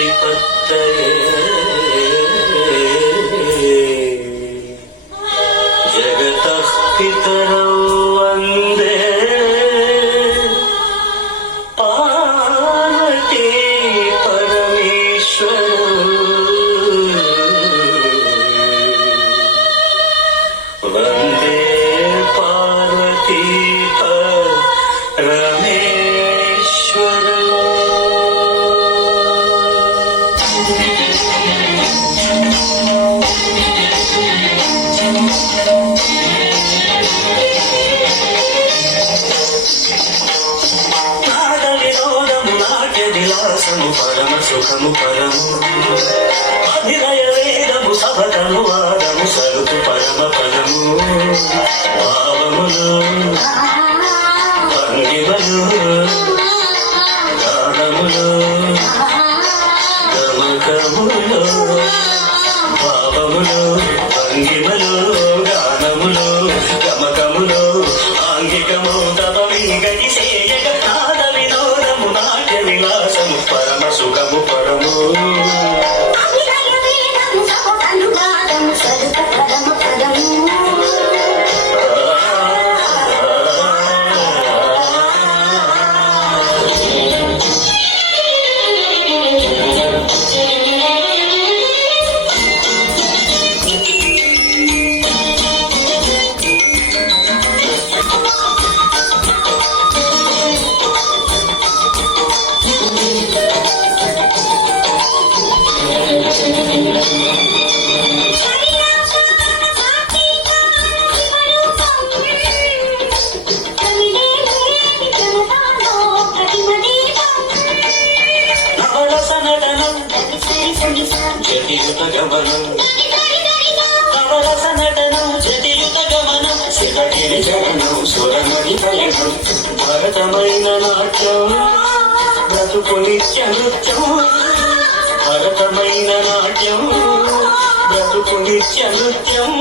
ప్రతిపత్తయే జగతః పితరౌ వందే పార్వతీ పరమేశ్వరౌ వందే పార్వతీ పరమేశ్వరౌ. నాద వినోదము నాట్య విలాసము పరమ సుఖము పరము అభినయ వేదము సభతము వాదము సరుకు పరమ పదము భావములు భంగిమలు గానములు గమకములు భావములు భంగిమలు గానములు గమకములు ఆంగికము తపమింగటి సేయక నాద వినోదము నాట్య విలాసము పరమ సుఖము పరము జతియుత గమనం కవలస నటనం జతియుత గమనం శివగిరి జగనం సురమణి పయనం భరతమైన నాట్యం బ్రతుకు నిత్య నృత్యం భరతమైన నాట్యం బ్రతుకు నిత్య నృత్యం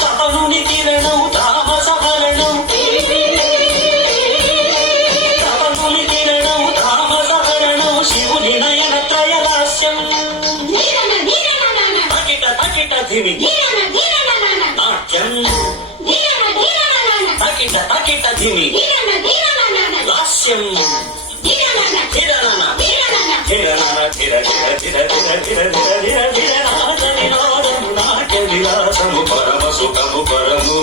సపనుని కిరణం తామస హరణం సపనుని కిరణం తామస హరణం శివుని నయన త్రయలాస్యం తకిట ధిమి నాట్యం తకిట ధిమి లాస్యం ధిరనన ధిరనన ధిర ధిర ధిర ధిర ధిర ధిర ధిర ధిర నాద వినోదము నాట్య విలాసము పరమ సుఖము పరము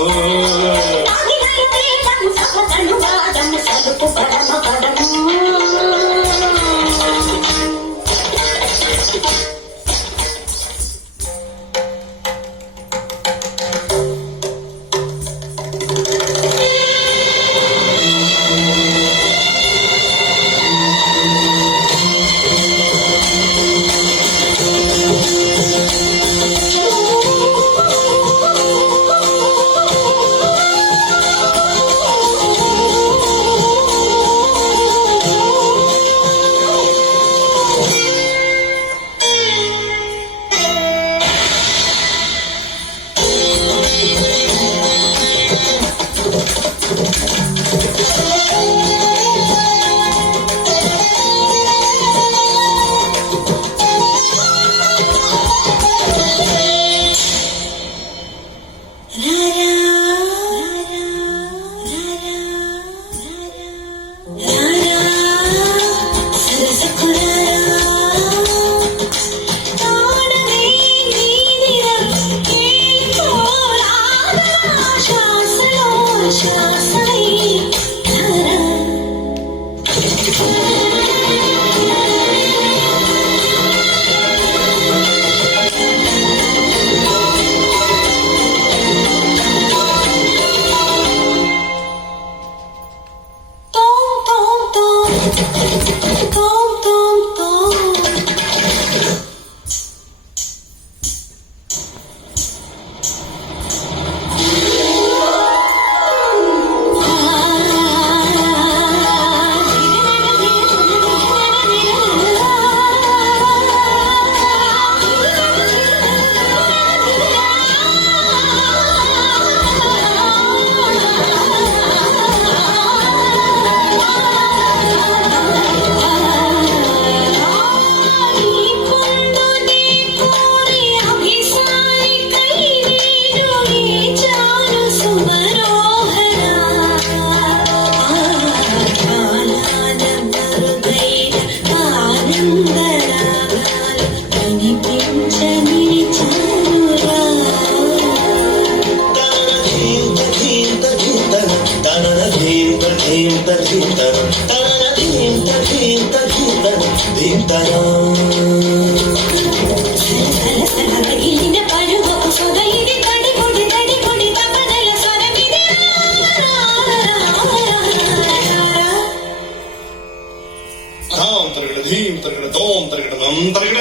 ధీంత ధీంతర తన ధీంత ధీంత ధీంతర ధీంతర సలసలగిలిన పరువపు సొగ ఇది తడి పొడి తపనల స్వరమిది ధాం తరగడ ధీం తరగడ దోం తరగడ దం తరగడ